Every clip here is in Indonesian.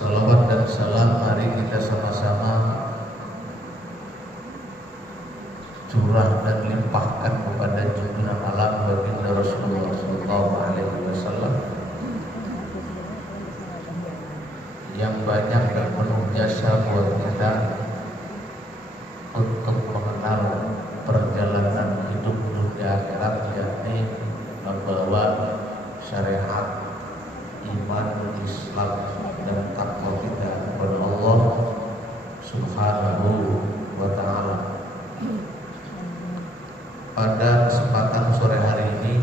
Salawat dan salam mari kita sama-sama curah dan limpahkan kepada junjungan alam baginda Rasulullah SAW yang banyak dan penuh jasa buat kita untuk mengenal perjalanan hidup dunia akhirat, yakni membawa syariat iman, Islam dan takwa kita kepada Allah Subhanahu wa ta'ala. Pada kesempatan sore hari ini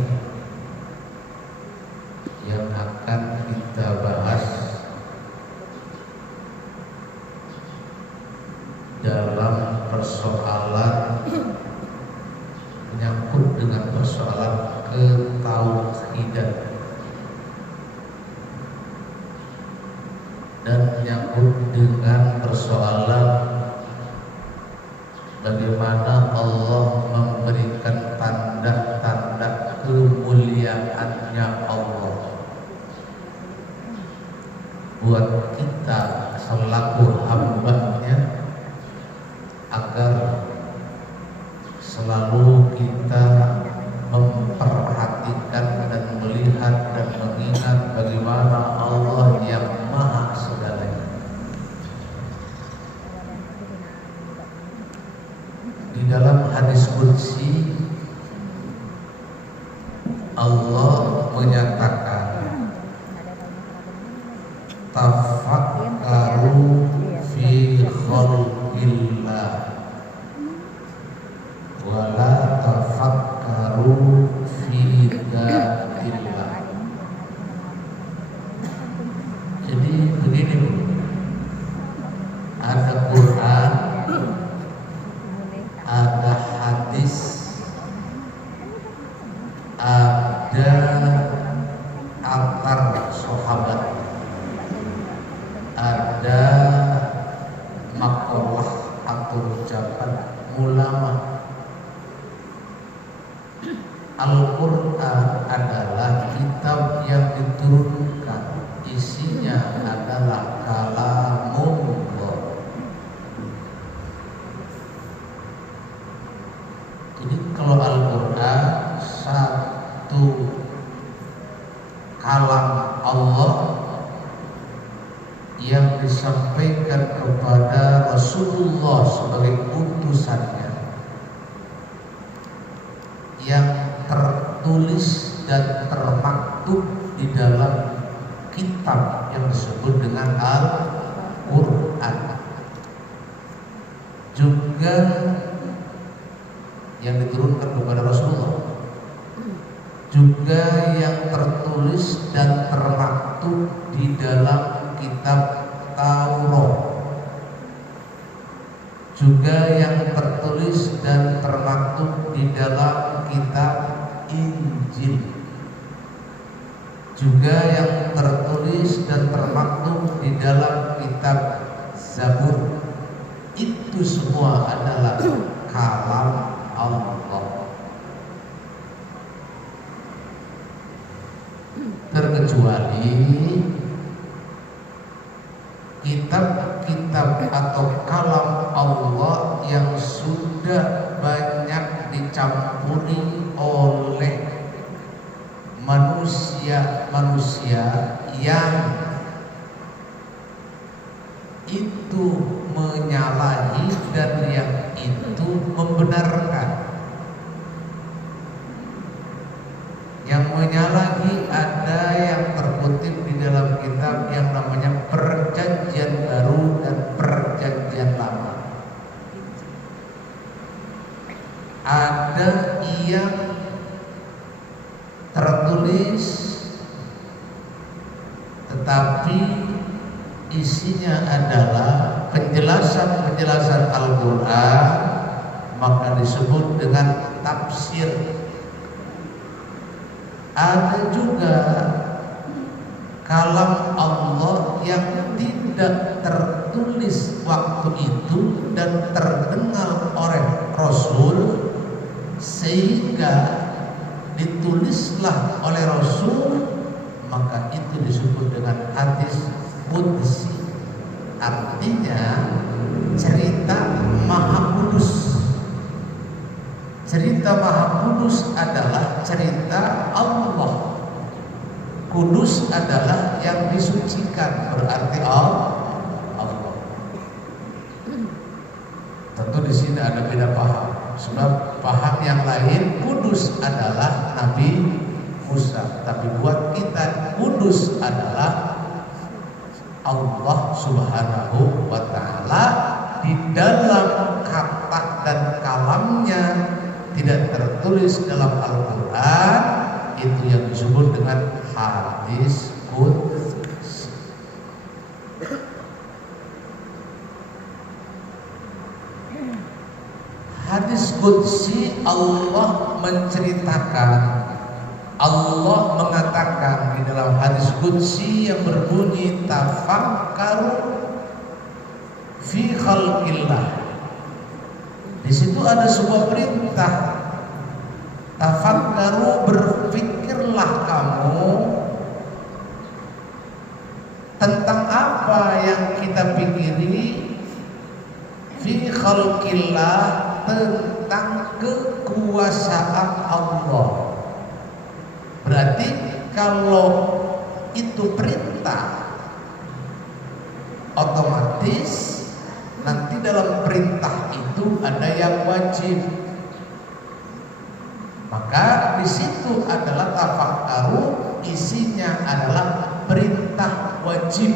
yang akan kita bahas dalam persoalan menyangkut dengan persoalan ketauhidan dan menyangkut dengan persoalan bagaimana Allah memberikan tanda-tanda kemuliaannya Allah buat kita selaku hamba-Nya, agar selalu kita memperhatikan dan melihat dan mengingat bagaimana Allah yang maha segalanya. Di dalam hadis qudsi Allah menyatakan, tafakkaru fi khalqillah wa la tafakkaru fi dzatillah. Jadi begini, ada Quran, ada hadis, ada athar sahabat, ada maqalah atau ucapan ulama. Al-Quran adalah kitab yang diturunkan, isinya adalah kalamullah. Jadi kalau Al-Quran satu kalam Allah yang disampaikan kepada Rasulullah sebagai utusannya, yang tertulis dan termaktub di dalam kitab yang disebut dengan Al-Quran, juga yang diturunkan kepada Rasulullah, juga yang tertulis dan termaktub di dalam kitab Taurat, juga yang tertulis dan termaktub di dalam kitab Injil, juga yang tertulis dan termaktub di dalam kitab Zabur. Itu semua adalah kalam Allah, terkecuali kitab-kitab atau kalam Allah yang sudah banyak dicampuri oleh manusia-manusia yang itu menyalahi dan yang itu membenarkan. Yang menyalahi ada yang terkutip di dalam kitab yang namanya Perjanjian Baru dan Perjanjian Lama. Ada yang tertulis tetapi isinya adalah penjelasan-penjelasan Al-Quran, maka disebut dengan tafsir. Ada juga kalam Allah yang tidak tertulis waktu itu dan terdengar oleh Rasul, sehingga ditulislah oleh Rasul, maka itu disebut dengan hadis qudsi. artinya cerita Maha Kudus. Cerita Maha Kudus adalah cerita Allah. Kudus adalah yang disucikan, berarti Allah. Tentu di sini ada beda paham. Sebab paham yang lain kudus adalah Nabi Musa, tapi buat kita kudus adalah Allah Subhanahu wa Ta'ala. Di dalam kata dan kalamnya tidak tertulis dalam Al-Quran, itu yang disebut dengan hadis qudsi. Hadis qudsi Allah menceritakan, Allah mengatakan di dalam hadis qudsi yang berbunyi tafakkaru fi khalqillah. Di situ ada sebuah perintah, tafakkaru, berpikirlah kamu tentang apa yang kita pikiri, fi khalqillah, tentang kekuasaan Allah. Berarti kalau itu perintah, otomatis nanti dalam perintah itu ada yang wajib. Maka di situ adalah tafakkaru, isinya adalah perintah wajib.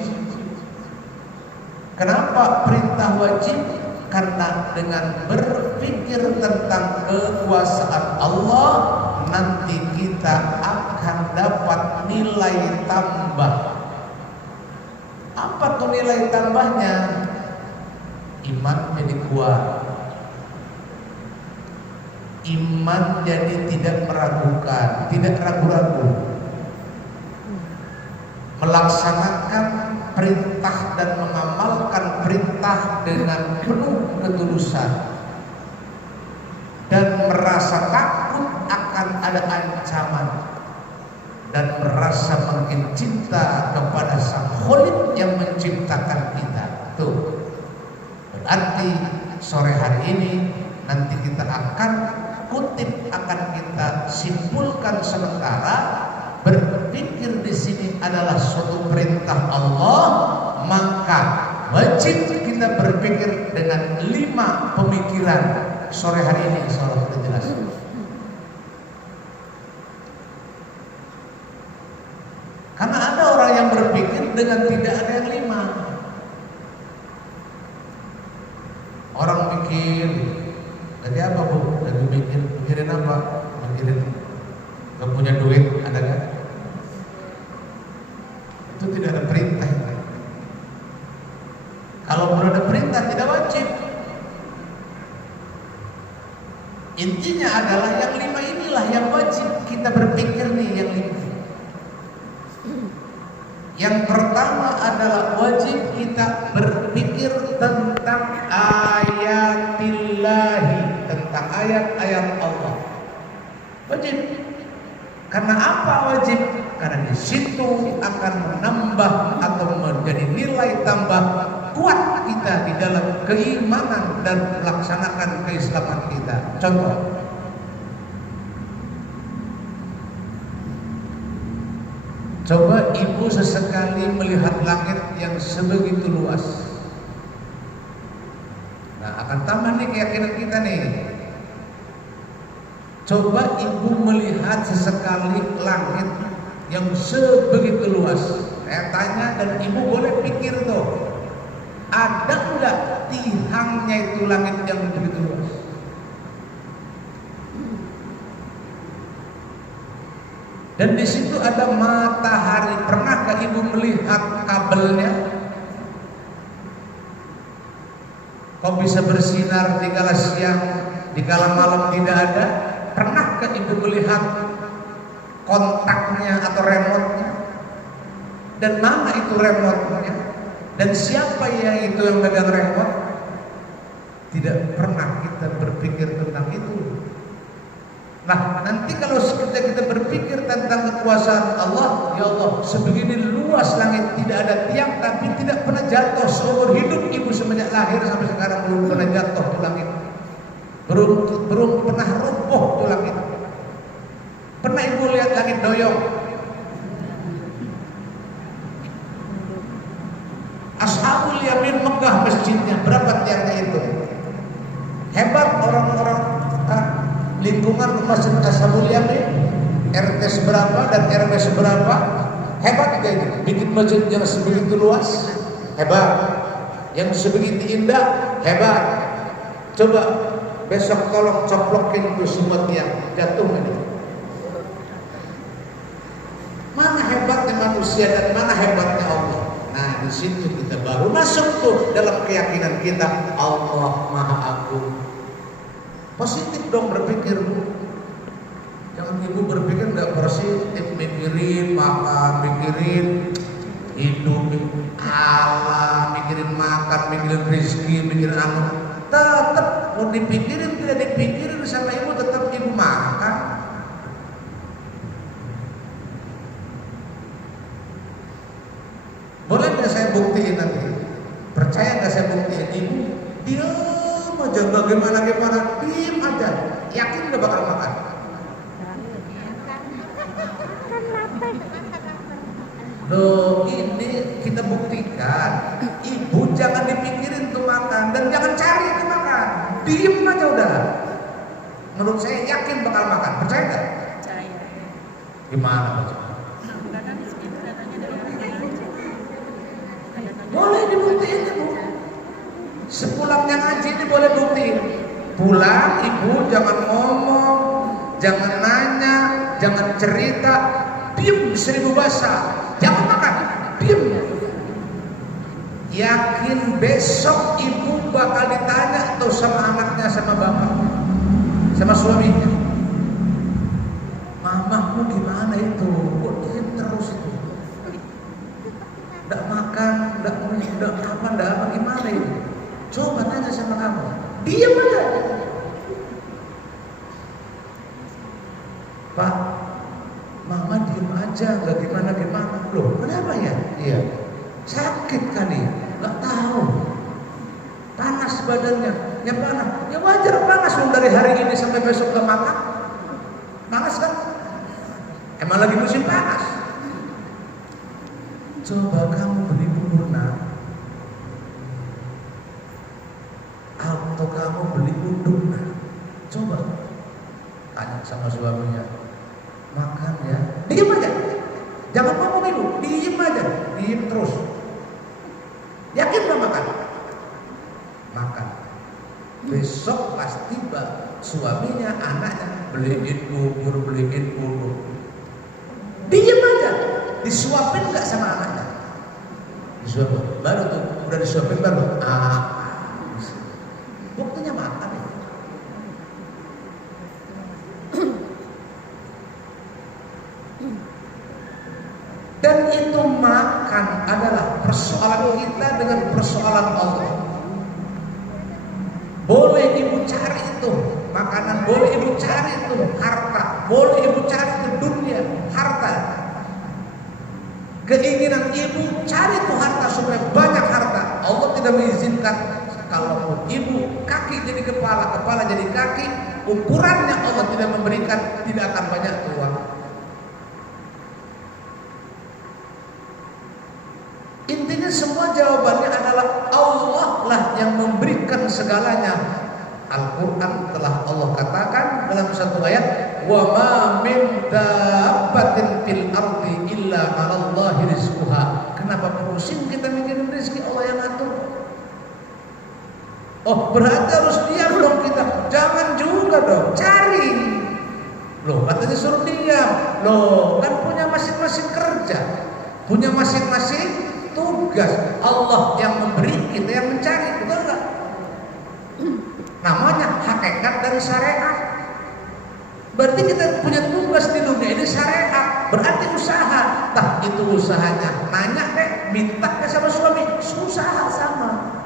Kenapa perintah wajib? Karena dengan berpikir tentang kekuasaan Allah, nanti kita akan dapat nilai tambah. Apa tuh nilai tambahnya? Iman jadi kuat. Iman jadi tidak meragukan, tidak ragu-ragu. Melaksanakan perintah dan mengamalkan perintah dengan penuh ketulusan, dan merasa takut akan ada ancaman, dan merasa makin cinta kepada Sang Khalik yang menciptakan kita. Tuh, berarti sore hari ini nanti kita akan kutip, akan kita simpulkan sementara. Berpikir di sini adalah suatu perintah Allah, maka wajib kita berpikir dengan 5 pemikiran. Sore hari ini insyaallah sudah jelas. Karena ada orang yang berpikir dengan tidak ada yang 5. Orang mikir, tadi apa Bu? Lagi mikirin apa? Mikirin gak punya duit, ada gak? Itu tidak ada perintah. Kalau belum ada perintah tidak wajib. Intinya adalah yang 5 inilah yang wajib kita berpikir nih, yang 5. Yang pertama adalah wajib kita berpikir tentang ayatillahi, tentang ayat-ayat Allah. Wajib. Karena apa wajib? Karena di situ akan menambah atau menjadi nilai tambah kuat kita di dalam keimanan dan melaksanakan keislaman kita. Contoh, coba ibu sesekali melihat langit yang sebegitu luas. Nah, akan tambah nih keyakinan kita nih. Coba ibu melihat sesekali langit yang sebegitu luas. Saya tanya dan ibu boleh pikir tuh, ada enggak tihangnya itu langit yang begitu luas? Dan di situ ada matahari. Pernahkah ibu melihat kabelnya? Kok bisa bersinar di kala siang, di kala malam tidak ada? Pernahkah ibu melihat kontaknya atau remote-nya? Dan mana itu remote-nya? Dan siapa yang megang remote? Tidak pernah kita berpikir tentang itu. Nah, nanti kalau kita berpikir tentang kekuasaan Allah, ya Allah, sebegini luas luas langit, tidak ada tiang, tapi tidak pernah jatuh seumur hidup ibu semenjak lahir sampai sekarang belum pernah jatuh ke langit. Belum pernah roboh ke langit. Pernah ibu lihat langit doyong? Ashabul Yamin megah masjidnya, berapa tiangnya itu? Hebat orang-orang lingkungan masjid Ashabul Yamin, RT seberapa dan RW seberapa, hebat juga itu. Bikin masjid yang sebegitu luas, hebat. Yang sebegitu indah, hebat. Coba besok tolong coplokin itu semua tiang, jatuh ini. Mana hebatnya manusia dan mana hebatnya Allah? Nah, di situ kita baru masuk tuh dalam keyakinan kita Allah Maha Agung. Positif dong berpikir, Bu. Jangan ibu berpikir nggak positif, mikirin makan, mikirin hidup, Allah, mikirin makan, mikirin rezeki, mikirin anu. Tetap mau dipikirin tidak dipikirin sama ibu, tetap ibu makan. Boleh nggak saya buktiin nanti? Percaya nggak saya buktiin? Ibu diam aja, bagaimana diam aja, yakin nggak bakal makan? Loh, ini kita buktikan. Ibu jangan dipikirin tuh makan dan jangan cari itu makan. Diem aja udah. Menurut saya yakin bakal makan. Percaya nggak? Percaya. Gimana Pak? Boleh dibuktiin ibu. Sepulangnya ngaji ini boleh buktiin. Pulang ibu jangan ngomong, jangan nanya, jangan cerita, diem 1000 bahasa. Jangan makan, diem. Yakin besok ibu bakal ditanya tuh sama anaknya, sama bapak, sama suaminya. Mamamu gimana itu? Kok diem terus itu? Nggak makan, nggak apa gimana itu? Coba tanya sama kamu. Diem aja. Pak, Mama diem aja, nggak gimana. Loh, kenapa ya? Iya, sakit kali, nggak tahu. Panas badannya, ya panas. Ya wajar panas dong dari hari ini sampai besok nggak makan. Panas kan? Emang lagi musim panas. Coba kamu beli bubur nak, atau kamu beli uduk nak. Coba tanya sama suaminya. Makan ya, diem aja, jangan ngomong ibu, diem aja, diem terus. Yakin gak makan? Makan. Besok pas tiba suaminya, anaknya beliin bubur. Diem aja, disuapin gak sama anaknya? Disuapin, baru tuh, udah disuapin baru. Buktinya makan ya. Dan itu makan adalah persoalan kita dengan persoalan Allah. Boleh ibu cari itu makanan, boleh ibu cari itu harta, boleh ibu cari itu dunia, harta. Keinginan ibu cari itu harta supaya banyak harta. Allah tidak mengizinkan. Kalau ibu kaki jadi kepala, kepala jadi kaki, ukurannya Allah tidak memberikan, tidak akan banyak uang. Intinya semua jawabannya adalah Allah lah yang memberikan segalanya. Al-Quran telah Allah katakan dalam satu ayat, wa ma min dabbatin fil ardi illa 'alallahi rizquha. Kenapa pusing kita mikirin rezeki Allah yang atur? Oh, berarti harus diam dong kita. Jangan juga dong, cari. Loh, katanya suruh diam. Loh, kan punya masing-masing kerja, punya masing-masing tugas. Allah yang memberi, kita yang mencari, betul nggak? Namanya hakikat dari syariat. Berarti kita punya tugas di dunia ini syariat, berarti usaha. Nah, itu usahanya. Nanya deh, minta ke sama suami, usaha sama.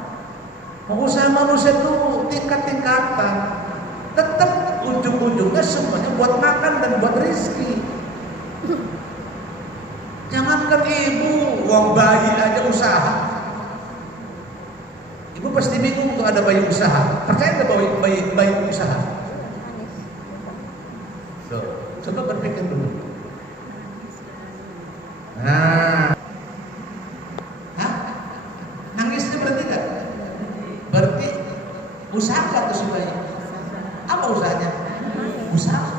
Usaha manusia itu tingkat-tingkatan. Tetap ujung-ujungnya semuanya buat makan dan buat rezeki. Jangan Jangankan ibu, uang bayi aja usaha. Ibu pasti bingung tuh ada bayi usaha. Percaya nggak bayi usaha? So, coba berpikir dulu. Nah, nangisnya berarti nggak? Berarti usaha atau si bayi? Apa usahanya? Usaha.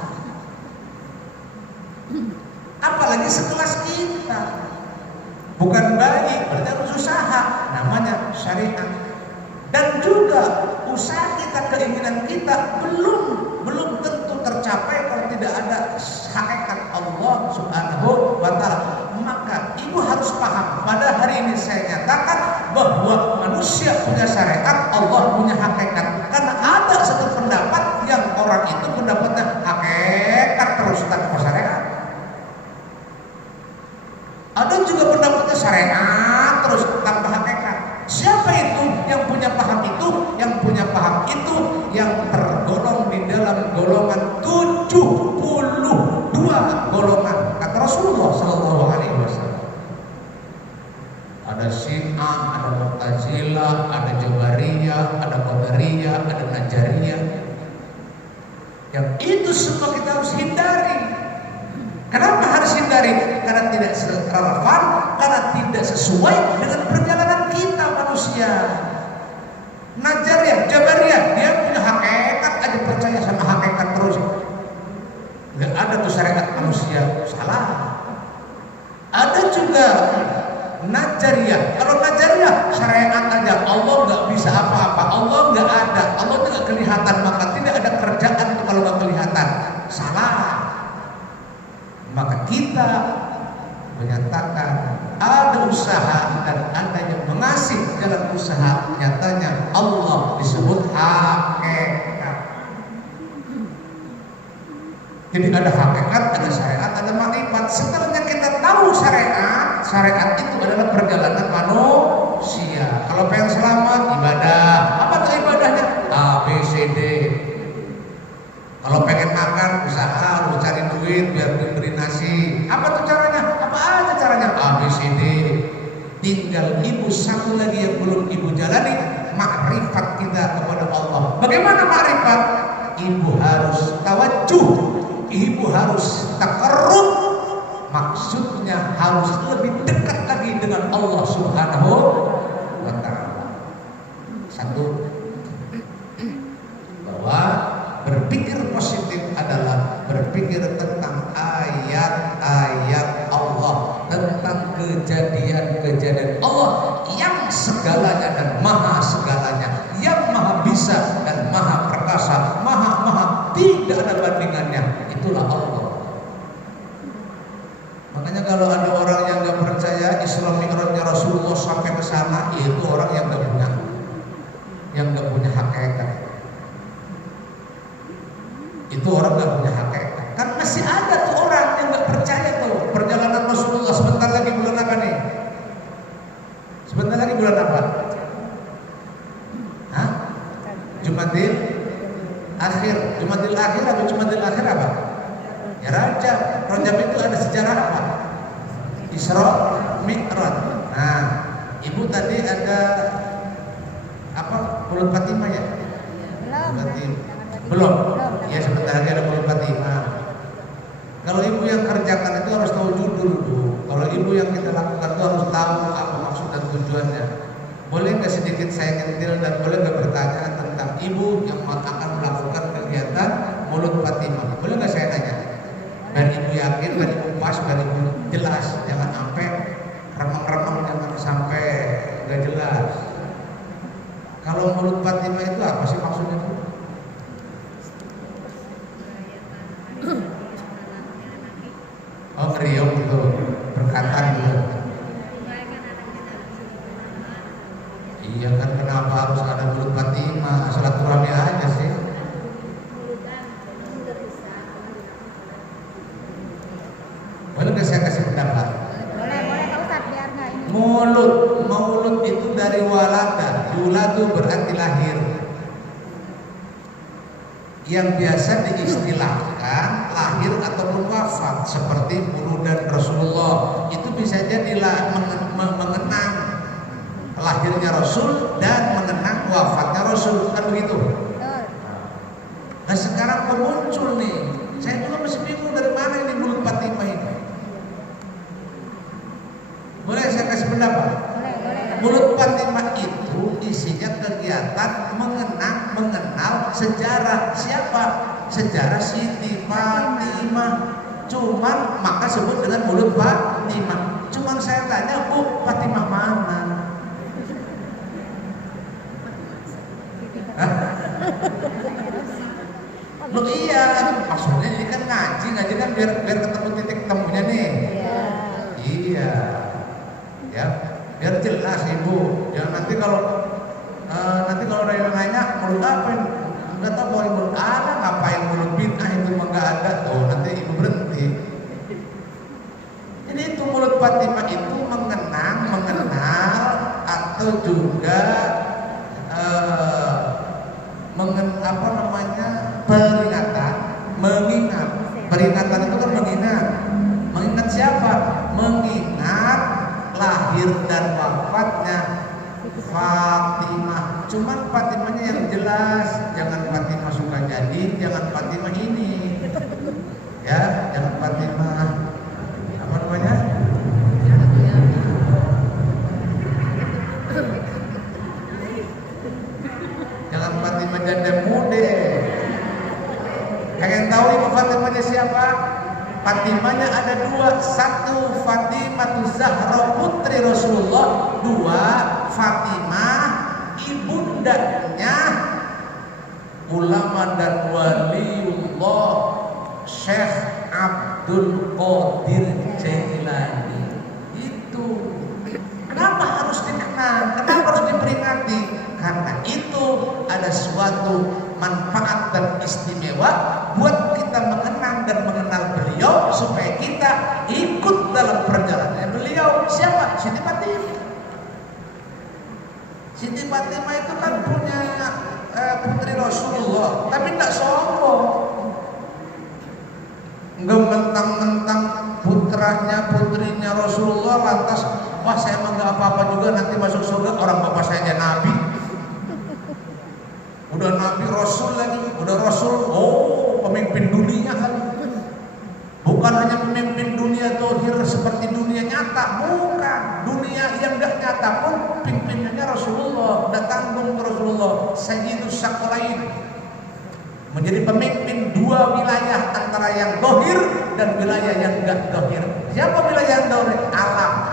Apalagi sekelas kita, bukan bayi, berarti harus usaha. Namanya syariat. Dan juga usaha kita, keinginan kita belum tentu tercapai kalau tidak ada hakikat Allah Subhanahu wa Ta'ala. Maka ibu harus paham, pada hari ini saya nyatakan bahwa manusia punya syariat, Allah punya hakikat. Karena ada satu pendapat yang orang itu pendapatnya hakikat terus tanpa syariat. Ada juga pendapatnya syariat terus tanpa hakikat. Siapa itu yang punya paham itu? Yang punya paham itu yang tergolong di dalam golongan 72 golongan kata Rasulullah Sallallahu Alaihi Wasallam. Ada Syiah, ada Mu'tazilah, ada Jabariyah, ada Qadariyah, ada Najariyah. Yang itu semua kita harus hindari. Kenapa harus hindari? Karena tidak relevan, karena tidak sesuai dengan perjalanan kita manusia. Najariyah, Jabariyah, dia punya hakikat aja, percaya sama hakikat terus. Gak ada tuh syariat manusia, salah. Ada juga Najariyah. Kalau Najariyah syariat aja, Allah nggak bisa apa-apa, Allah nggak ada, Allah tidak kelihatan, maka tidak ada kerjaan itu kalau nggak kelihatan. Salah. Maka kita menyatakan ada usaha dan ada yang mengasih dalam usaha. Nyatanya Allah disebut hakikat. Jadi ada hakikat, ada syariat, ada makrifat. Setelahnya kita tahu syariat, syariat itu adalah perjalanan manusia. Kalau pengen selamat, ibadah. Apa tuh ibadahnya? A, B, C, D. Kalau pengen makan, usaha, harus cari duit biar diberi nasi. Apa tuh caranya? Apa aja caranya? A, B, C, D. Tinggal ibu satu lagi yang belum ibu jalani, makrifat kita kepada Allah. Bagaimana makrifat? Ibu harus tawajuh, ibu harus takarrub. Maksudnya harus lebih dekat lagi dengan Allah Subhanahu wa Ta'ala. Satu, bahwa berpikir positif adalah berpikir tentang ayat-ayat Allah, tentang kejadian-kejadian Allah yang segalanya dan maha segalanya, yang maha bisa dan maha perkasa, maha tidak ada bandingannya. Itulah Allah. Makanya kalau ada orang yang nggak percaya Isra Mi'rajnya Rasulullah sampai ke sana, itu orang yang nggak punya hakikat. Itu orang nggak punya hakikat. Kan masih ada tuh orang yang nggak percaya tuh perjalanan Rasulullah. Sebentar lagi bulan apa nih? Sebentar lagi bulan apa? Hah? Jumadil Akhir. Jumadil Akhir atau Jumadil Akhir apa? Ya Rajab. Rajab itu ada sejarah apa? Isra Mi'raj. Nah, ibu tadi ada apa? Bulan Fatimah ya? Belum. Ya sebentar lagi ada bulan Fatimah. Kalau ibu yang kerjakan itu harus tahu judul dulu. Kalau ibu yang kita lakukan itu harus tahu apa maksud dan tujuannya. Boleh nggak sedikit saya nyentil dan boleh nggak bertanya tentang ibu yang akan melakukan kegiatan Maulid Fatimah? Boleh nggak saya tanya? Dan ibu yakin, dan ibu pas, dan ibu jelas, jangan sampai remang-remang, jangan sampai nggak jelas. Kalau Maulid Fatimah itu apa sih maksudnya? Oh, ngeriung gitu, berkatan gitu. Iya kan, kenapa harus ada Maulid Fatimah? Silaturahmi aja sih. Boleh nggak saya kasih pendapat? Boleh Pak Ustadz, biar nggak ini. Maulud itu dari walada. Yuladu berarti lahir. yang biasa diistilahkan lahir ataupun wafat, seperti muludan Rasulullah. Itu bisa jadi mengenang lahirnya Rasul dan mengenang wafatnya Rasul, kan begitu. Nah sekarang muncul nih, saya juga masih bingung dari mana ini mulut Fatimah ini. Boleh saya kasih pendapat? Mulut Fatimah itu isinya kegiatan mengenal sejarah. Siapa? Sejarah Siti Fatimah. Cuman maka sebut dengan mulut Fatimah. Cuman saya tanya, Bu, Fatimah mana? Loh iya, maksudnya ini kan ngaji kan biar ketemu titik temunya nih. Iya. Ya, biar jelas Ibu. Jangan nanti kalau ada yang nanya mulut apa, enggak tahu mau mulut ada, ngapain mulut bid'ah itu enggak ada. Tuh nanti Ibu berhenti. Jadi itu mulut Fatimah itu mengenal atau juga peringatan, mengingat. Peringatan itu kan mengingat siapa? Mengingat lahir dan wafatnya Fatimah. Cuman Fatimahnya yang jelas, jangan Fatimah suka jadi, jangan Fatimah ini, ya, jangan Fatimah apa namanya? Jangan Fatimah janda muda. Kalian tahu Ibu Fatimahnya siapa? Fatimahnya ada dua. Satu Fatimah Zahra putri Rasulullah. Dua Fatimah ibundanya ulama dan waliullah Syekh Abdul Qadir Jailani. Itu kenapa harus dikenal? Kenapa harus diperingati? Karena itu ada suatu manfaat dan istimewa buat kita mengenang dan mengenal beliau, supaya kita ikut dalam perjalanan beliau. Siapa? Siti Fatimah. Siti Fatimah itu kan punya putri Rasulullah, tapi tidak sombong. Enggak mentang-mentang putrinya Rasulullah lantas, wah saya mah nggak apa-apa juga nanti masuk surga, orang bapak saya Nabi. Udah Nabi Rasul lagi, udah Rasul, oh pemimpin dunia kali. Bukan hanya pemimpin dunia zahir seperti dunia nyata, bukan. Dunia yang gak nyata pun pimpinannya Rasulullah, datang Rasulullah, Sayyidus Sakalain. Menjadi pemimpin dua wilayah, antara yang zahir dan wilayah yang gak zahir. Siapa wilayah yang zahir?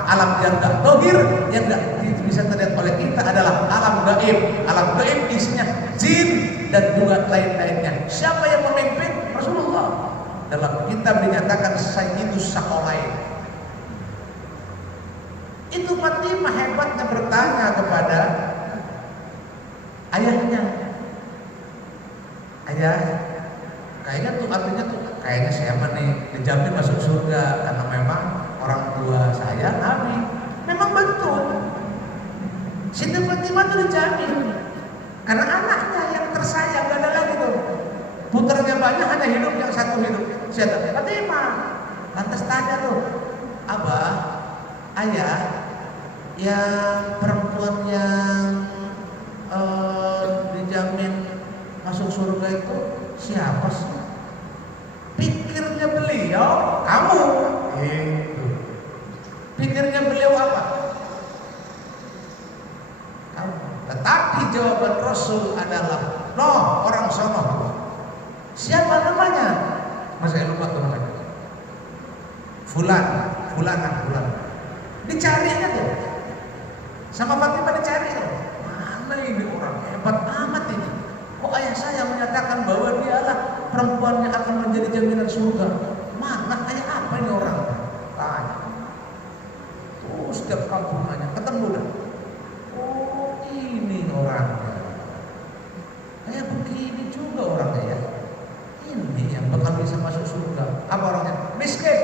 Alam yang gak zahir, yang gak bisa terlihat oleh kita adalah alam gaib. Alam gaib isinya jin dan juga lain-lainnya. Siapa yang memimpin? Rasulullah. Dalam kitab dinyatakan Sayyidus Sakalain. Itu Fatimah hebatnya bertanya kepada ayahnya. Ayah, kayaknya tuh artinya tuh kayaknya saya nih dijamin masuk surga karena memang orang tua saya Nabi. Memang betul. Siti Fatimah itu dijamin karena anaknya yang tersayang, gak ada lagi tuh. Putranya banyak, hanya hidup yang satu hidup. Siapa? Fatimah. Lantas tanya tuh, Abah, Ayah, yang perempuan yang dijamin masuk surga itu siapa sih? Pikirnya beliau, kamu. Itu. Pikirnya beliau apa? Kamu. Tetapi jawaban Rasul adalah, no, orang sono. Siapa namanya? Masa saya lupa tuh namanya. Fulan. Dicari aja tuh. Sama Fatimah dicari tuh. Mana ini orang hebat amat ini? Kok ayah saya menyatakan bahwa dialah perempuan yang akan menjadi jaminan surga? Mana kayak apa ini orang? Tanya. Tuh setiap kampung nanya, ketemu dah. Oh ini orangnya. Kayak begini juga orangnya ya. Ini yang bakal bisa masuk surga. Apa orangnya? Miskin.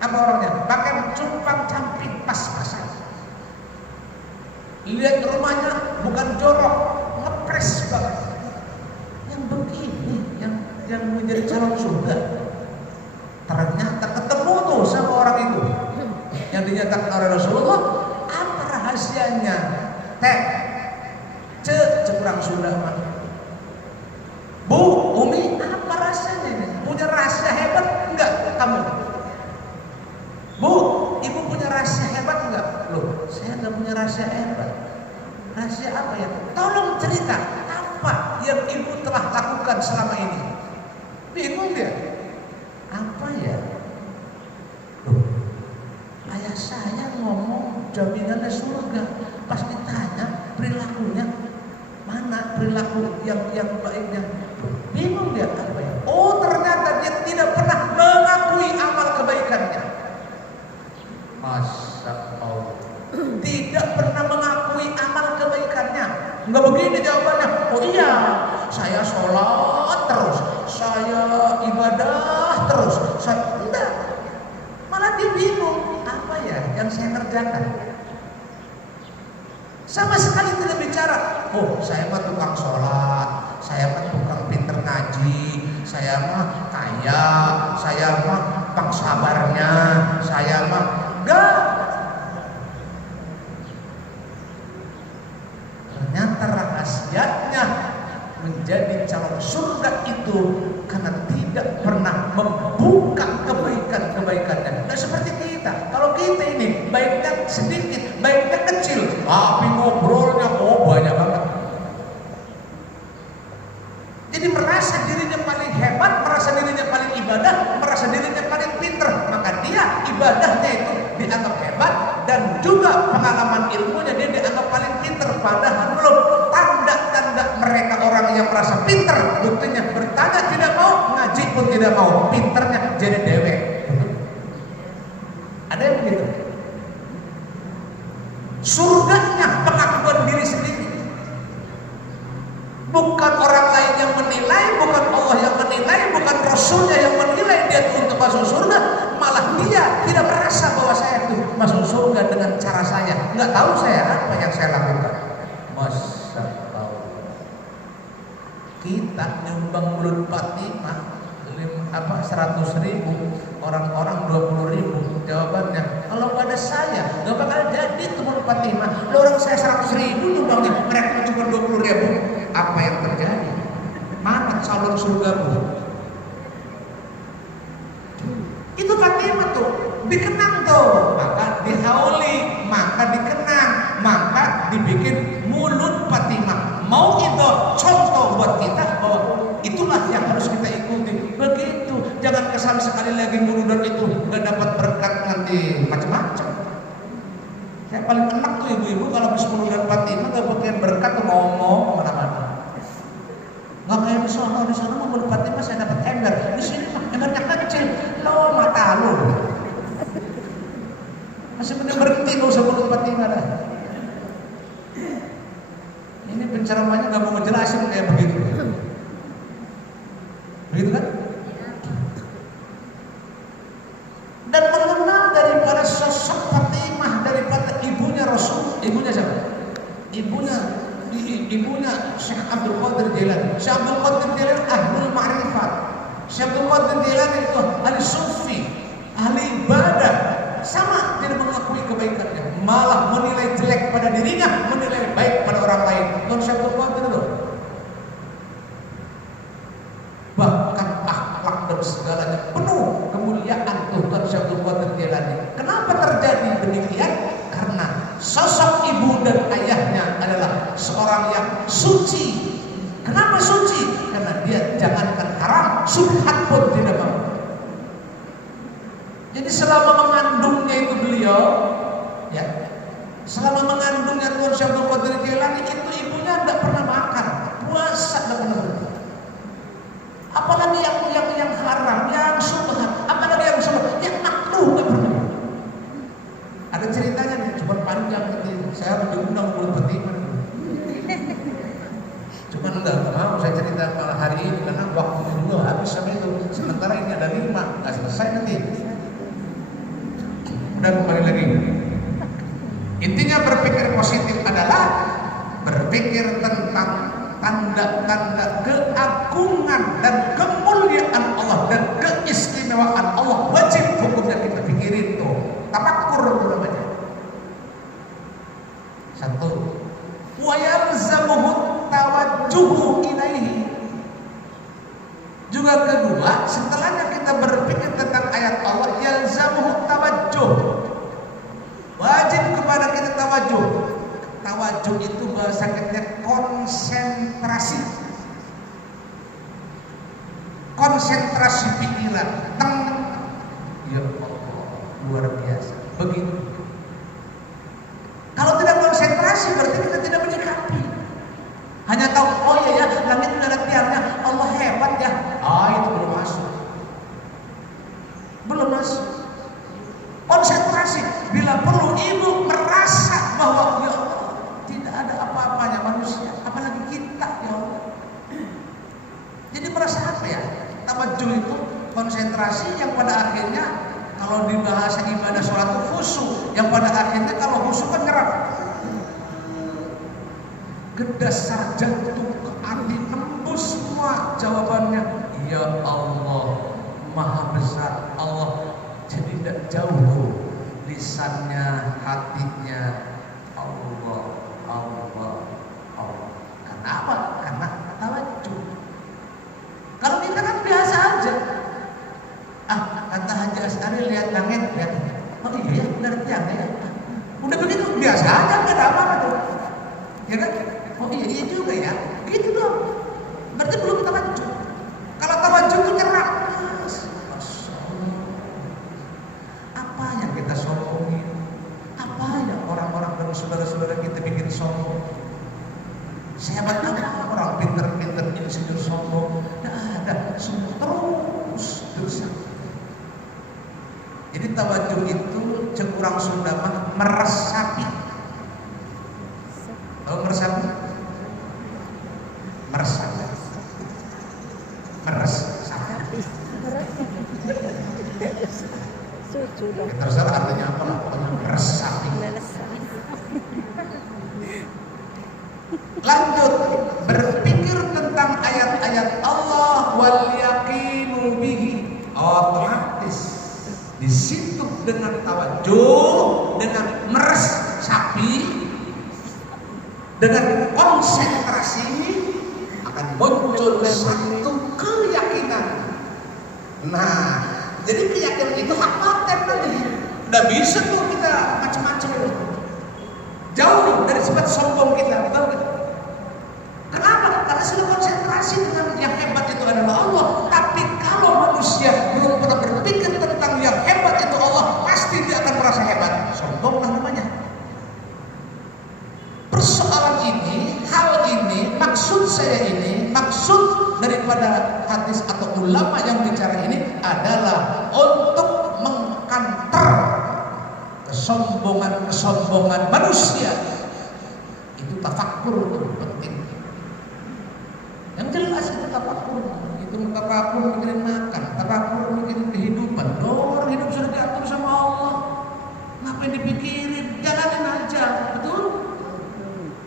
Apa orangnya? Pakai cupang camping pas-pasan. Lihat rumahnya bukan jorok, ngepres banget. yang menjadi calon surga. Ternyata ketemu tuh sama orang itu yang dinyatakan oleh Rasulullah. Apa rahasianya? Teh, kurang sudah mah. Bu, Umi, apa rasanya ini? Punya rahasia hebat enggak kamu? Bu, ibu punya rahasia hebat enggak? Loh, saya enggak punya rahasia hebat. Rahasia apa ya? Tolong cerita, apa yang ibu telah lakukan selama ini? Bingung dia. Apa ya? Loh, ayah saya ngomong jaminannya surga. Pas ditanya perilakunya, mana perilaku yang baiknya? Bingung dia, apa ya? Oh, ternyata dia tidak pernah mengakui amal kebaikannya. Masya Allah. Tidak pernah mengakui amal kebaikannya. Enggak begini jawabannya. Oh iya, saya sholat terus, saya ibadah terus. Enggak. Malah dia bingung, apa ya yang saya kerjakan? Sama sekali tidak bicara. Oh, saya mah tukang sholat, saya mah tukang pinter ngaji, saya mah kaya, saya mah bang sabarnya, saya mah enggak. Ternyata rahasianya menjadi calon surga itu karena tidak pernah membuka kebaikannya. Nah, seperti kita, kalau kita ini baiknya sedikit, baiknya kecil, tapi ngobrolnya banyak banget. Jadi merasa dirinya paling hebat, merasa dirinya paling ibadah, merasa dirinya paling pinter, maka dia ibadahnya itu dianggap hebat dan juga pengalaman ilmunya dia dianggap paling pinter. Padahal belum tanda-tanda mereka orang yang merasa pinter, buktinya bertanya tidak mau, ngaji pun tidak mau, pinternya jadi dewek. Ada yang begitu. Surganya pengakuan diri sendiri. Bukan orang lain yang menilai, bukan Allah yang menilai, bukan Rasulnya yang menilai dia itu untuk masuk surga. Malah dia tidak merasa bahwa saya itu masuk surga dengan cara saya. Nggak tahu saya apa yang saya lakukan. Masya Allah. Kita nyumbang mulut Fatimah 100.000, orang-orang 20.000. Jawabannya, kalau pada saya nggak bakal jadi tuh mulut Fatimah. Orang saya 100.000 nyumbangnya, mereka cuma 20.000. Apa yang terjadi? Mana calon surgamu? Itu Fatimah tuh dikenang tuh, maka dihauli, maka dikenang, maka dibikin mulut Fatimah. Mau itu contoh buat kita bahwa itulah yang harus kita ikuti. Begitu, jangan kesan sekali lagi murudan itu nggak dapat berkat nanti macam-macam. Saya paling enak tuh ibu-ibu kalau habis murudan Fatimah nggak bagian berkat tuh ngomong kemana-mana. Nggak kayak di sana mulut Fatimah saya dapat ember, di sini mah embernya kecil, lo mata lo. Masih mending berhenti nggak usah mulut Fatimah dah. Ini penceramahnya nggak mau ngejelasin kayak begitu. Begitu kan? Dan mengenal daripada sosok Fatimah, daripada ibunya Rasul. Ibunya siapa? Ibunya Syekh Abdul Qadir Jailani. Syekh Abdul Qadir Jailani ahlul ma'rifat. Syekh Abdul Qadir Jailani itu ahli sufi, ahli ibadah. Sama tidak mengakui kebaikannya, malah menilai jelek pada dirinya, menilai baik pada orang lain. Tuan Syekh Abdul Qadir itu bahkan akhlak dan segalanya penuh kemuliaan Tuhan Syekh Abdul Qadir Jailani. Kenapa terjadi demikian? Karena sosok ibu dan ayahnya adalah seorang yang suci. Kenapa suci? Karena dia jangankan haram, subhat pun tidak mau. Jadi selama mengandungnya itu beliau, ya, selama mengandungnya Tuhan Syekh Abdul Qadir Jailani itu ibunya tidak pernah makan, puasa tidak pernah berhenti. Apalagi yang haram, yang subhat, apalagi yang subhat, yang makruh tidak pernah. Ada ceritanya nih, cuma panjang nanti saya harus diundang mulut Fatimah. Cuma enggak mau saya cerita malah hari ini karena waktunya dulu habis sampai itu. Sementara ini ada 5, nggak selesai nanti. Udah kembali lagi. Intinya berpikir positif adalah berpikir tentang tanda-tanda keagungan dan kemuliaan kedua, setelahnya kita berpikir tentang ayat Allah, yalzamuhu tawajjuh. Wajib kepada kita tawajjuh. Tawajjuh itu bahasa kita konsentrasi. Konsentrasi pikiran. Ya Allah, luar biasa. Begitu. Kalau tidak konsentrasi berarti kita tidak menyikapi. Hanya tahu, oh iya ya, langit tidak ada tiangnya, Allah hebat ya. Itu belum masuk. Belum masuk. Konsentrasi. Bila perlu ibu merasa bahwa ya Allah, tidak ada apa-apanya manusia, apalagi kita ya Allah. Jadi merasa apa ya? Tawajjuh itu konsentrasi yang pada akhirnya kalau di bahasa ibadah sholat itu khusyuk, yang pada akhirnya kalau khusyuk kan nyerap ke dasar jantung, ke hati, nembus semua jawabannya. Ya Allah, Maha Besar Allah. Jadi tidak jauh lisannya, hatinya Allah, Allah, Allah. Karena apa? Karena tawajjuh. Kalau kita kan biasa aja. Kata Haji As'ari, lihat langit, lihat. Oh iya ya, benar tiangnya ya. Udah begitu biasa aja, nggak ada apa-apa tuh. Ya kan? Oh iya juga ya. Gitu dong. Berarti belum tawajjuh. Kalau tawajjuh itu nyerap. Apa yang kita sombongin? Apa yang orang-orang dan saudara-saudara kita bikin sombong? Sehebat apa orang pinter-pinter insinyur sombong? Nggak ada. Semua terus dosa. Jadi tawajjuh itu kurang Sunda mah meresapi. Tahu meresapi? Meresapi. Meresapi. Terserah artinya apa lah, pokoknya meresapi. Lanjut, berpikir tentang ayat-ayat Allah, wal yaqinu bihi, otomatis di situ dengan tawajjuh, dengan meresapi, dengan konsentrasi akan muncul satu keyakinan. Nah, jadi keyakinan itu hak paten tadi. Nggak bisa tuh kita macam-macam. Jauh dari sifat sombong kita, betul kan? Kenapa? Karena sudah konsentrasi dengan yang hebat itu adalah Allah. Tapi kalau manusia belum pernah berpikir tentang yang hebat itu Allah, pasti dia akan merasa hebat. Sombong lah namanya. Persoalan ini, hal ini, maksud saya ini, maksud daripada hadis atau ulama yang bicara ini adalah untuk mengkanter kesombongan manusia. Itu tafakkur itu penting. Yang jelas itu tafakkur. Itu tafakkur mikirin makan, tafakkur mikirin kehidupan. Orang hidup sudah diatur sama Allah. Ngapain dipikirin? Jalanin aja, betul?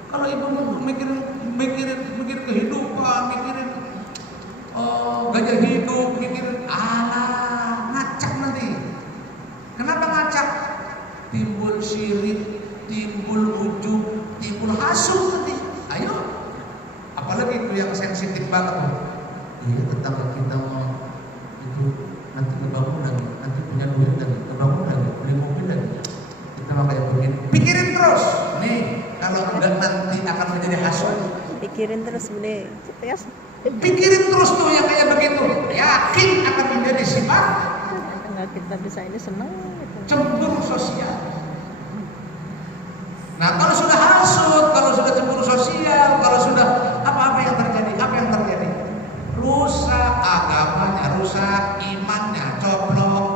Kalau ibu mikir kehidupan, mikirin gaya hidup, mikirin ngacak nanti. Kenapa ngacak? Timbul syirik, timbul ujub, timbul hasud nanti. Ayo. Apalagi itu yang sensitif banget. Iya, tetangga kita mau itu nanti ngebangun lagi, nanti punya duit lagi, ngebangun lagi, beli mobil lagi. Kita makanya begini. Pikirin terus. Nih, kalau enggak nanti akan menjadi hasud. Pikirin terus beli. Pikirin terus tuh yang kayak begitu. Yakin akan menjadi sifat. Enggak kita bisa ini seneng gitu. Cemburu sosial. Nah, kalau sudah hasud, kalau sudah cemburu sosial, kalau sudah apa yang terjadi? Apa yang terjadi? Rusak agamanya, rusak imannya, coplok.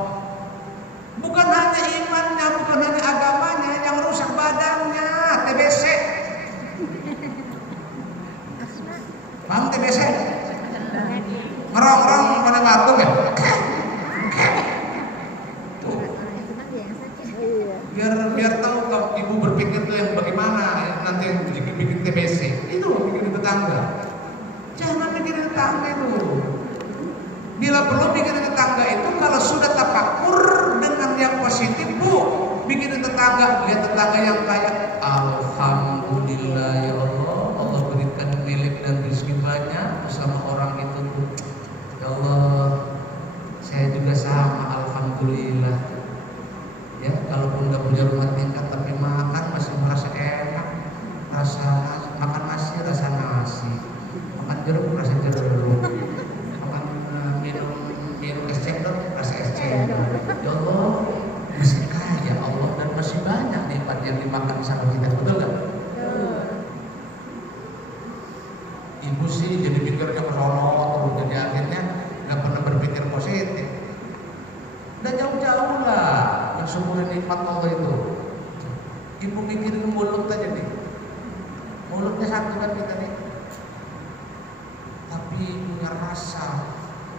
Bukan hanya imannya, bukan hanya agamanya, yang rusak badannya, TBC. Paham TBC? Ngerong-ngerong pada batuk ya? Biar tahu kalau ibu berpikir tuh yang bagaimana nanti yang bikin TBC itu bikin tetangga. Jangan bikin tetangga itu. Bila perlu bikin tetangga itu kalau sudah tafakur dengan yang positif, bu, bikin tetangga, lihat tetangga yang kaya. Alhamdulillah ya Allah, berikan milik dan rezeki banyak bersama orang itu. Ya Allah,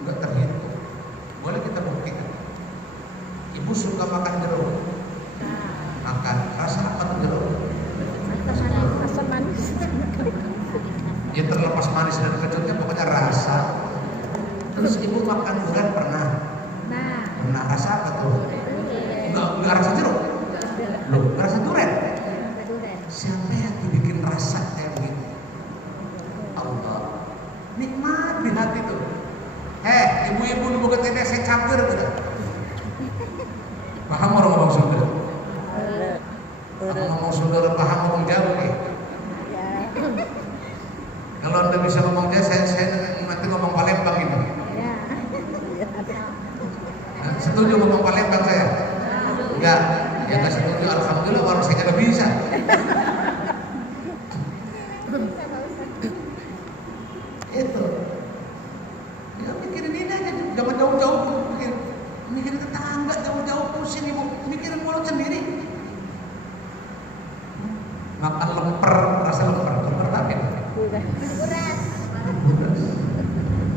nggak terhitung. Boleh kita buktikan. Ibu suka makan jeruk, makan rasa apa tuh jeruk? Asam manis. Ya terlepas manis dan kecutnya pokoknya rasa. Terus ibu makan durian pernah? Nah, Pernah rasa apa tuh? Nggak rasa jeruk? Loh, nggak rasa durian? Siapa yang dibikin rasa kayak begitu? Allah. Nikmat di hati tuh. Ibu-ibu nunggu ketene saya campur gitu. Paham orang ngomong Sunda? Kalau ngomong Sunda paham ngomong Jawa nih. Kalau Anda bisa ngomong Jawa, saya nanti ngomong Palembang ini. Nah, setuju ngomong Palembang saya? Enggak, ya nggak setuju. Alhamdulillah orang saya nggak bisa. Itu. Ya mikirin ini aja, jangan jauh-jauh mikirin tetangga, jauh-jauh pusing ibu, mikirin mulut sendiri. Makan lemper, rasa lemper tapi beras.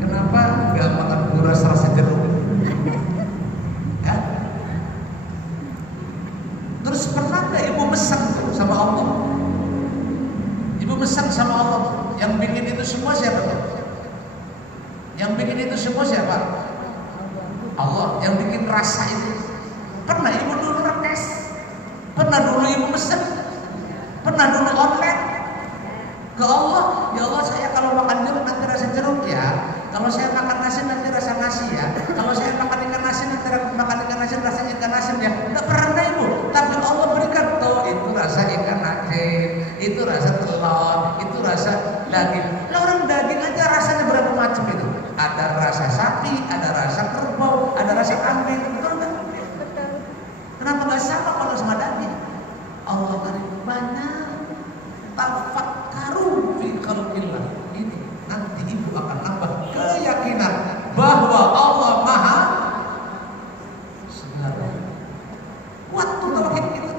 kenapa nggak makan buras rasa jeruk? Ya? Terus pernah nggak ibu pesan sama Allah? Ibu pesan sama Allah, yang bikin itu semua siapa? Yang bikin itu semua siapa? Allah. Yang bikin rasa itu. Pernah ibu dulu request? Pernah dulu ibu pesan? Pernah dulu online ke Allah? Ya Allah, saya kalau makan jeruk nanti rasa jeruk ya. Kalau saya makan nasi nanti rasa nasi ya. Kalau saya makan ikan nasi nanti makan ikan nasi rasanya ikan asin ya. Tidak pernah ibu. Tapi Allah berikan tuh, itu rasa ikan asin, itu rasa telur, itu rasa daging. Lah orang daging aja rasanya berapa macam itu? Ada rasa sapi, ada rasa kerbau, ada rasa kambing. Betul nggak? Betul. Kenapa nggak sama kalau sama daging? Allah beri banyak. Tafakkaru fi khalqillah. Ini nanti ibu akan nambah keyakinan bahwa Allah Maha segala. Kuat tuh tauhid kita.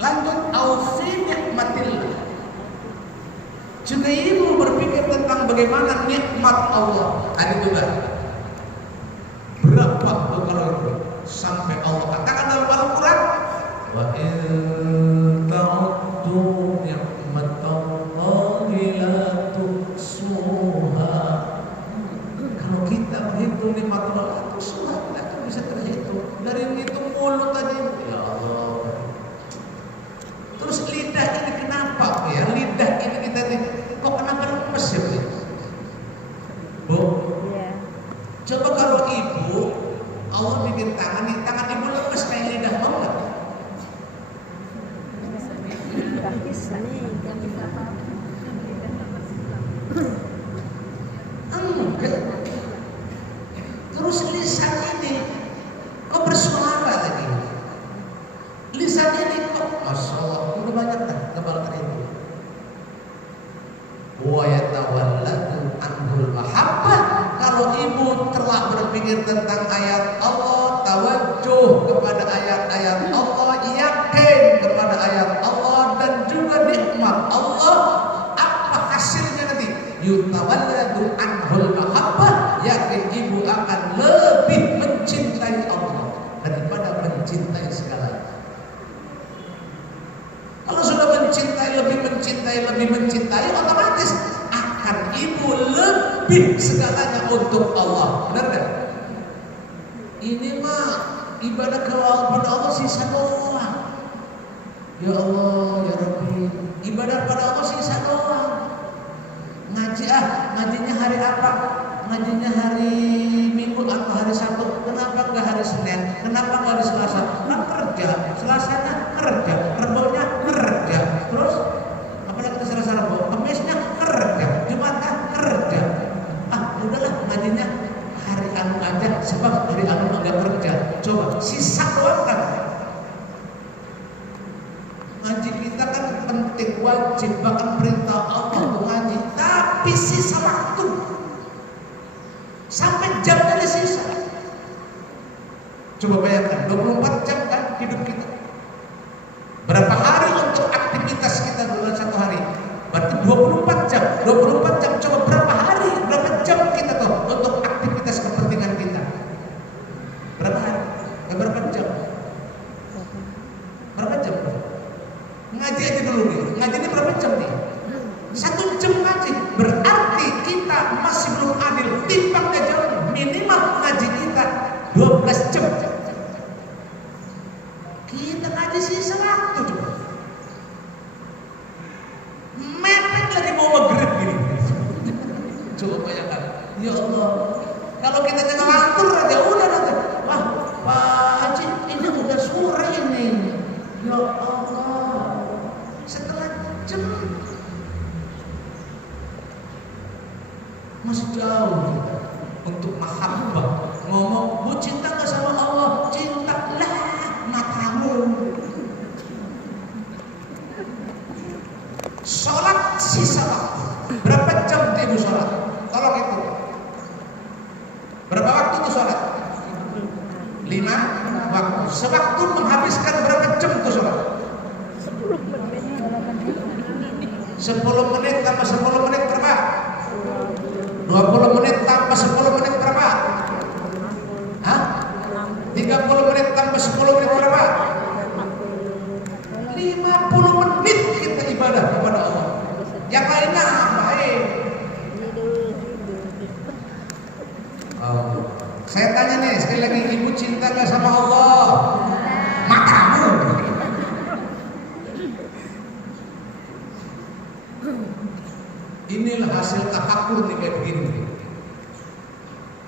Lanjut, aufi nikmatillah. Juga ibu berpikir tentang bagaimana nikmat Allah. Ada juga berapa tuh kalau itu sampai Allah katakan dalam Al-Quran, wa in ta'uddu ni'matallahi la tuhsuha. Kalau kita menghitung nikmat Allah, la tuhsuha, tidak akan bisa terhitung. Dari menghitung mulut tadi, ya Allah. Terus lidah ini kenapa ya? Lidah ini kita kok kenapa lemes ya? Bu, coba kalau ibu Allah bikin tangan ibu lemes kayak lidah mau nggak? Enggak. Terus lisan ini kok bersuara tadi? Lisan ini kok, masya Allah, udah banyak kan kebalkan ibu. Wa yatawalladu anhul mahabbah. Kalau ibu telah berpikir tentang ayat Allah, tawajuh kepada ayat-ayat Allah, yakin kepada ayat Allah dan juga nikmat Allah, apa hasilnya nanti? Yutawalladu anhul mahabbah, yakin ibu akan lebih mencintai Allah daripada mencintai segalanya. Kalau sudah lebih mencintai, otomatis akan ibu lebih segalanya untuk Allah. Benar kan? Ini mah ibadah kepada Allah sisa doang. Ya Allah, ya Rabbi, ibadah pada Allah sisa doang. Ngajinya hari apa? Ngajinya hari Minggu atau hari Sabtu. Kenapa nggak hari Senin? Kenapa nggak hari Selasa? Kan kerja, Selasanya kerja, Rebaunya kerja, terus apalagi kita Selasa Rabu, Kamisnya kerja, Jumatnya kerja. Udahlah ngajinya hari anu aja, sebab hari anu nggak kerja. Coba sisa doang kan? Ngaji kita kan penting, wajib, bahkan perintah Allah ngaji. Tapi sisa waktu sampai jamnya sisa. Coba bayangkan 24 jam kan hidup kita. Berapa hari untuk aktivitas kita dalam satu hari? Berarti 24 jam. 24 jam, coba berapa hari, berapa jam kita tuh untuk aktivitas kepentingan kita? Berapa hari? Berapa jam? Berapa jam? Ngaji aja dulu nih. Ngaji ini berapa jam nih? 1 jam ngaji. Berarti kita masih belum adil. Timbangnya jauh. Minimal ngaji kita 12 jam. Kita ngaji sisa waktu coba. Mepet lagi mau maghrib gini. Coba bayangkan. Ya Allah. Kalau kita jangan ngatur aja udah nanti. Wah, Pak Haji, ini udah sore ini. Ya Allah. Setengah jam. Masih jauh kita untuk mahabbah. Ngomong, bu cinta gak sama Allah? Cinta lah matamu. Sholat sisa waktu. Berapa jam ibu sholat? Tolong itu. Berapa waktu tuh sholat? 5 waktu. Sewaktu menghabiskan berapa jam tuh sholat? 10 menit tambah 10 menit berapa? 20 menit tambah 10 menit berapa? Hah? 30 menit tambah 10 menit berapa? 50 menit kita ibadah kepada Allah. Yang lainnya apa? Saya tanya nih sekali lagi, ibu cinta gak sama Allah? Matamu. Inilah hasil tafakur nih kayak begini.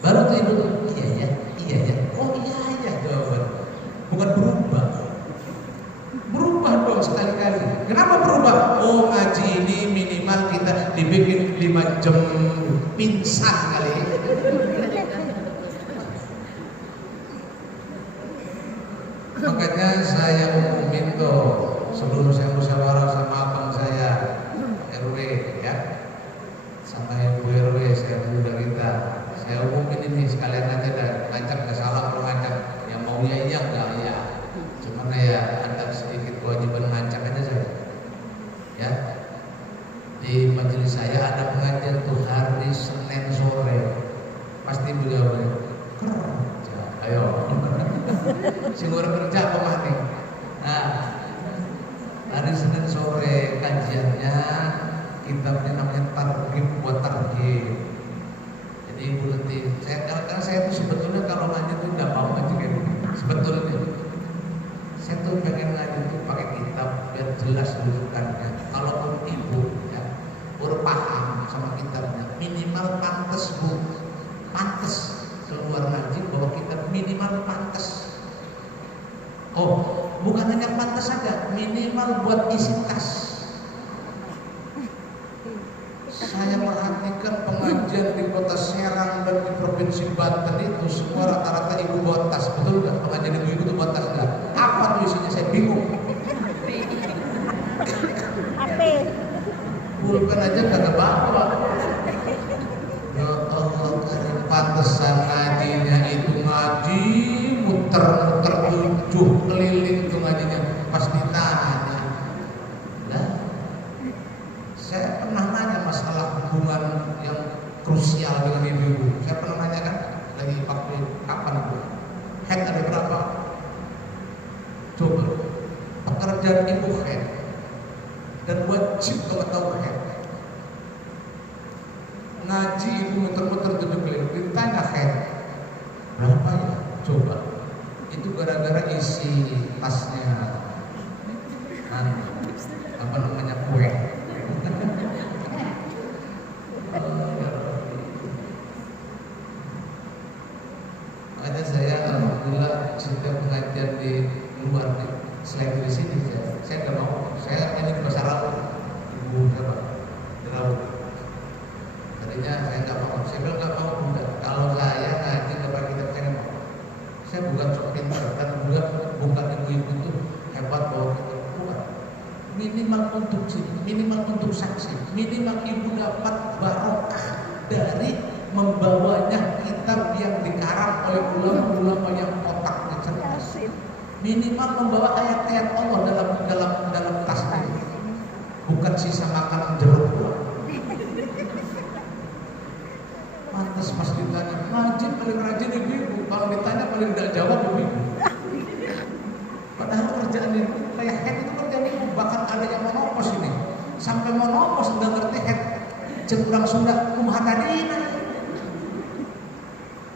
Baru tuh ibu tuh, iya ya, oh iya jawaban. Bukan berubah. Berubah dong sekali-kali. Kenapa berubah? Oh ngaji ini minimal kita dibikin 5 jam pingsan kali. Makanya saya umumin tuh sebelum saya musyawarah sama abang saya RW ya, sama ibu RW saya muda kita, saya umumin ini sekalian aja dah, ngajak nggak salah kalau ngajak, yang mau ya iya nggak ya, cuman ya ada sedikit kewajiban ngajak aja saya, ya. Di majelis saya ada pengajian tuh hari Senin sore, pasti beliau kerja, ayo. Si luar kerja apa mati? Nah, hari Senin sore kajiannya kitabnya namanya Targhib wa Tarhib. Jadi ibu nanti, karena saya tuh sebetulnya kalau ngaji tuh nggak mau ngaji kayak gini. Sebetulnya saya tuh pengen ngaji tuh pakai kitab biar jelas rujukannya. Kalaupun ibu ya berpaham sama kitabnya, minimal pantas bu, pantas keluar ngaji kalau kita minimal pantas. Oh, bukan hanya pantas saja, minimal buat isi tas. Saya perhatikan pengajian di kota Serang dan di provinsi Banten itu semua rata-rata ibu bawa tas, betul nggak? Pengajian ibu itu bawa tas nggak? Apa tuh isinya? Saya bingung. Apa? Pulpen aja kagak bawa. Ya Allah, pantesan ngajinya itu ngaji muter-muter 7 keliling tuh ngajinya. Pas ditanya, lah, saya pernah nanya masalah hubungan yang krusial dengan ibu-ibu. Saya pernah nanya kan, lagi waktu kapan bu? Head ada berapa? Coba, pekerjaan ibu head dan wajib kalau tahu head. Ngaji ibu muter-muter 7 keliling, ditanya head berapa ya? Coba. Itu gara-gara isi tasnya apa namanya kue. Makanya saya alhamdulillah setiap pengajian di luar selain di sini saya nggak mau. Saya ini di Pasar Rawa, ibu siapa? Di Rawa. Tadinya saya nggak mau. Saya bilang nggak mau bunda. Kalau saya ngaji nggak pakai kitab saya nggak mau. Saya bukan sok pintar dan bukan ibu-ibu itu hebat bahwa kita kuat. Minimal untuk minimal untuk saksi, minimal ibu dapat barokah dari membawanya kitab yang dikarang oleh ulama-ulama yang otaknya cerdas. Minimal membawa ayat-ayat Allah dalam tasnya, bukan sisa makanan jeruk buah. Pantas pas ditanya, ngaji paling rajin ibu-ibu. Kalau ditanya paling tidak jawab ibu-ibu. Padahal kerjaan itu kayak head itu kerjaan ibu. Bahkan ada yang monopos ini. Sampai monopos udah ngerti head. Cenderung Sunda, kumaha tadina.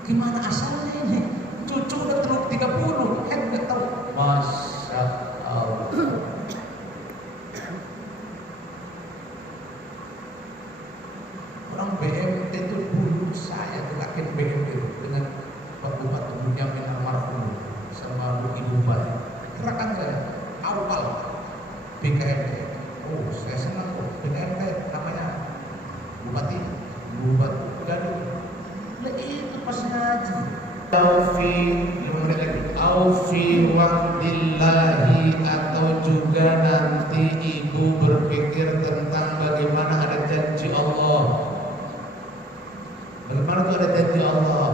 Gimana asalnya ini? Cucu udah 30, head nggak tahu. Masya Allah. Orang BMT itu dulu saya terakhir BMT dengan Pak Bupati Bunyamin almarhum sama Bu Ibu Bupati. Gerakan saya awal BKMT. Oh, saya senang kok BKMT namanya Bupati Gaduh. Nah itu pas ngaji. Aufi waqtillahi, atau juga nanti ibu berpikir tentang bagaimana ada janji Allah. Bagaimana itu ada janji Allah?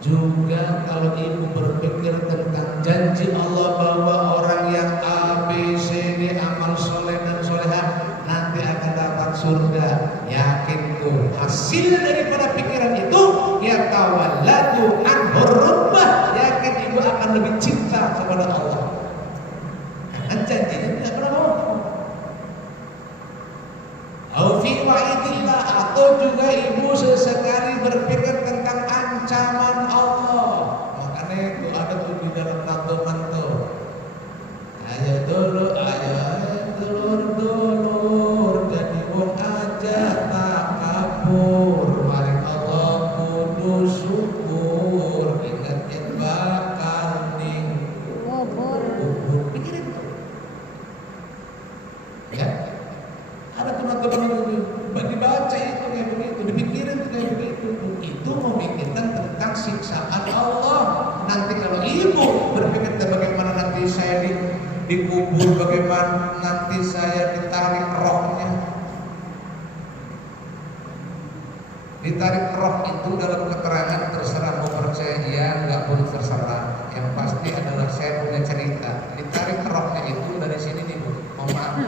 Juga kalau ibu berpikir tentang janji Allah bahwa orang yang A, B, C, D amal soleh dan solehah nanti akan dapat surga, yakin tuh hasil daripada pikiran itu ya tawalladu anhur rubbah, yakin ibu akan lebih cinta kepada Allah karena janjinya tidak pernah bohong. Aufi wa'idillah, atau juga ibu sesekali berpikir tentang ancaman Allah. Makanya itu ada tuh di dalam mantu-mantu. Ayo dulu, dulur, jadi wong aja tak kabur. Mari Allah kudu syukur, ingat yang bakal ning kubur. Pikirin tuh. Ya. Ada teman-teman itu dibaca itu kayak begitu, dipikirin kayak begitu. Itu memikirkan tentang siksaan Allah. Nanti kalau ibu berpikir bagaimana nanti saya dikubur, bagaimana nanti saya ditarik rohnya. Ditarik roh itu dalam keterangan terserah mau percaya iya, nggak pun terserah. Yang pasti adalah saya punya cerita. Ditarik rohnya itu dari sini nih bu, mohon maaf.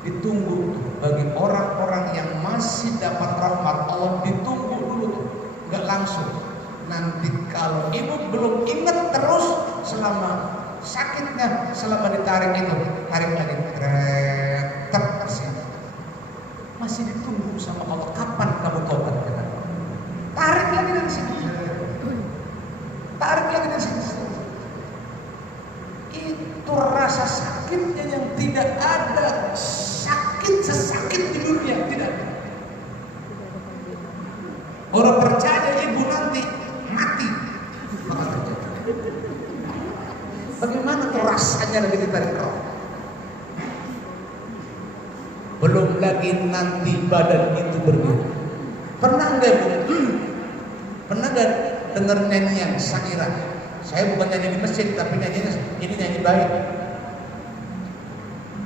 Ditunggu tuh bagi orang-orang yang masih dapat rahmat Allah, ditunggu dulu tuh, nggak langsung. Nanti kalau ibu belum ingat terus selama sakitnya, selama ditarik itu, tarik lagi, masih ditunggu sama Allah. Kapan kamu tobat? Tarik lagi dari sini, tarik lagi dari sini. Itu rasa sakitnya yang tidak ada sakit sesakit di dunia, tidak ada. Orang percaya ibu nanti mati maka terjadi. Bagaimana tuh rasanya lagi ditarik roh? Belum lagi nanti badan itu berdiri. Pernah nggak bu? Pernah nggak dengar nyanyian Syakira? Saya bukan nyanyi di masjid, tapi nyanyinya ini nyanyi baik.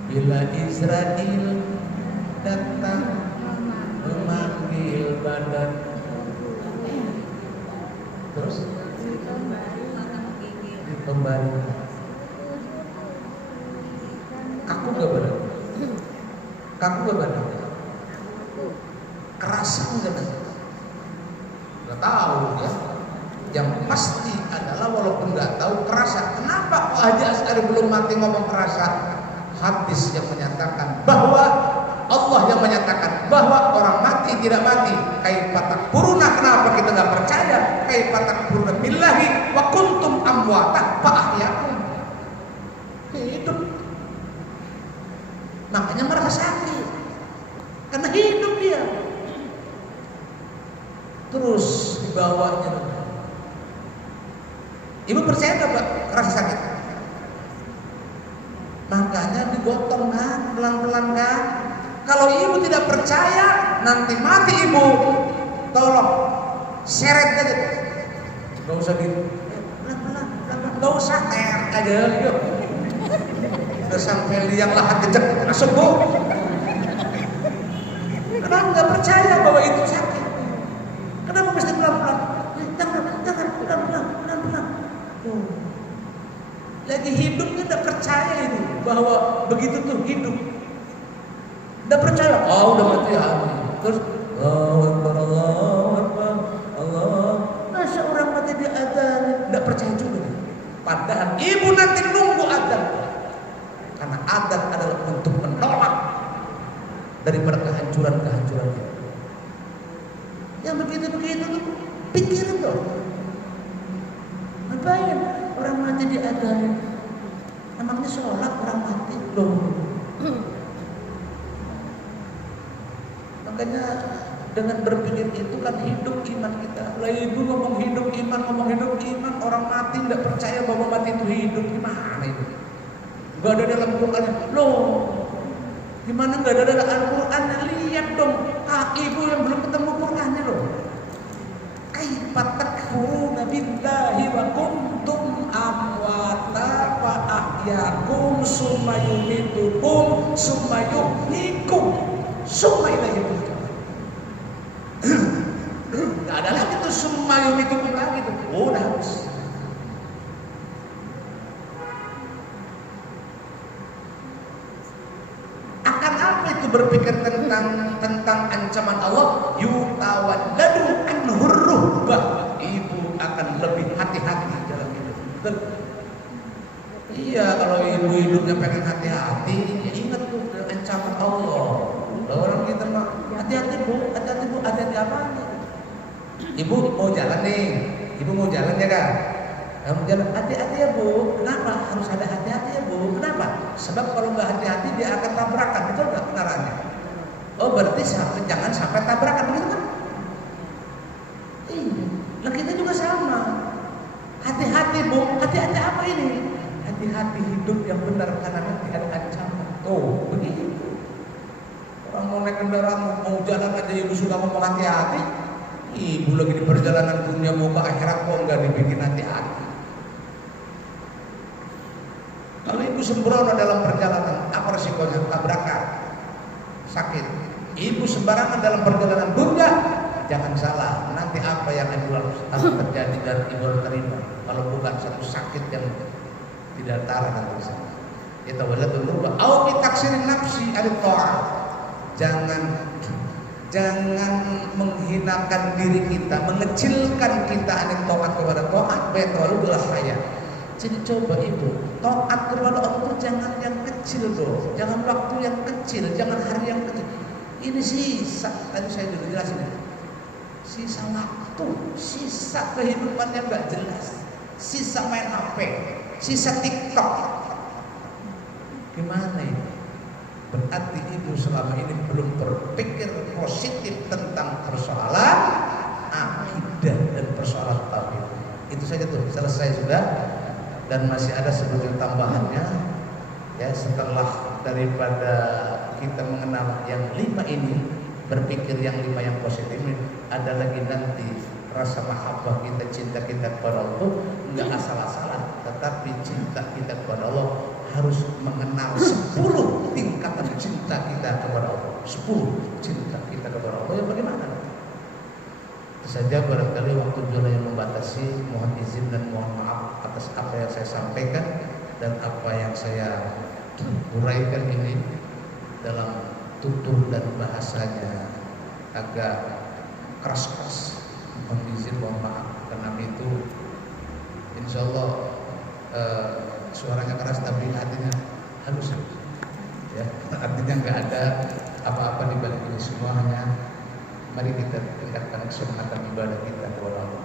Bila Israel datang memanggil badan, terus kembali. Kaku gak badan? Kaku gak badan? Kerasa enggak? Gak tahu ya. Yang pasti adalah walaupun nggak tahu kerasa. Kenapa Pak Haji Asy'ari belum mati ngomong kerasa? Hadis yang menyatakan bahwa Allah yang menyatakan bahwa orang mati tidak mati. Kaifatak puruna, kenapa kita nggak percaya? Kaifatak puruna billahi wa kuntum amwata fa ahyakum. Hidup. Makanya merasa sakit karena hidup dia. Terus dibawanya. Ibu percaya nggak Pak rasa sakit? Makanya digotong kan, pelan-pelan kan. Kalau ibu tidak percaya nanti mati ibu, tolong seret aja. Gak usah pelan-pelan, gak usah ter aja. Yuk. Udah sampai liang lahat jejak, masuk bu. Kenapa nggak percaya bahwa itu sakit? Kenapa mesti pelan-pelan? Jangan pelan-pelan. Lagi hidupnya tidak percaya ini bahwa begitu tuh hidup. Tidak percaya, oh udah mati hati. Terus Allahu Akbar, Allahu Akbar, Allah. Masa orang mati di adzan, tidak percaya juga. Padahal ibu nanti nunggu adzan. Karena adzan adalah untuk menolak daripada kehancuran-kehancuran itu. Yang begitu-begitu tuh pikirin dong. Ngapain orang mati di adzan? Emangnya sholat orang mati loh. Makanya dengan berpikir itu kan hidup iman kita. Lah ibu ngomong hidup iman, orang mati tidak percaya bahwa mati itu hidup, gimana itu? Gak ada dalam Quran. Loh, gimana gak ada dalam Al-Quran? Lihat dong, ibu yang belum ketemu Qurannya loh. Kaifa takfuruna billahi wa kuntum amwata fa ahyakum summa yumitukum summa yuhyikum summa ilaihi turja'un. Enggak ada lagi tuh summa yumitukum lagi tuh. Oh, udah habis. Akan apa itu berpikir tentang ancaman Allah? Yutawalladu anhurruhbah. Ibu akan lebih hati-hati dalam hidup. Betul? Iya, kalau ibu hidupnya pengen hati-hati, ya ingat tuh ancaman Allah. Orang kita mah hati-hati bu, hati-hati apa? Ibu mau jalan nih, ibu mau jalan ya kan? Kamu jalan hati-hati ya bu. Kenapa harus ada hati-hati ya bu? Kenapa? Sebab kalau nggak hati-hati dia akan tabrakan, betul nggak kendaraannya? Oh berarti jangan sampai tabrakan, begitu kan? Iya. Nah kita juga sama. Hati-hati bu, hati-hati apa ini? Hati-hati hidup yang benar karena nanti ada ancaman. Oh begitu. Orang mau naik kendaraan, mau jalan aja ibu sudah ngomong hati-hati. Ibu lagi di perjalanan dunia mau ke akhirat kok nggak dibikin hati-hati. Kalau ibu sembrono dalam perjalanan, apa resikonya? Tabrakan, sakit. Ibu sembarangan dalam perjalanan dunia, jangan salah. Nanti apa yang ibu harus terjadi dan ibu harus terima? Kalau bukan satu sakit yang tidak tahan nanti sana. Kita boleh tunduk. Au bitaksirin nafsi al-ta'ah. Jangan menghinakan diri kita, mengecilkan kita anin taat kepada taat, betul saya. Jadi coba ibu, taat kepada Allah jangan yang kecil dong, jangan waktu yang kecil, jangan hari yang kecil. Ini sisa, tadi saya dulu jelasin. Sisa waktu, sisa kehidupan yang nggak jelas, sisa main HP, sisa TikTok. Gimana ini? Berarti ibu selama ini belum berpikir positif tentang persoalan akidah dan persoalan tauhid. Itu saja tuh, selesai sudah. Dan masih ada sebetulnya tambahannya. Ya, setelah daripada kita mengenal yang 5 ini, berpikir yang 5 yang positif ini, ada lagi nanti rasa mahabbah kita, cinta kita kepada Allah, enggak asal-asalan, tetapi cinta kita kepada Allah harus mengenal 10 tingkatan cinta kita kepada Allah. 10 cinta kita kepada Allah. Ya bagaimana? Itu saja, barangkali waktu juga yang membatasi. Mohon izin dan mohon maaf atas apa yang saya sampaikan dan apa yang saya uraikan ini dalam tutur dan bahasanya agak keras-keras. Mohon izin, mohon maaf. Karena itu insya Allah suaranya keras tapi hatinya halus. Ya, artinya nggak ada apa-apa di balik ini semua, hanya mari kita tingkatkan kesemangatan ibadah kita kepada Allah.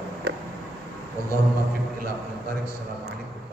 Wallahumma fiq ila aqwamit thariq. Assalamualaikum.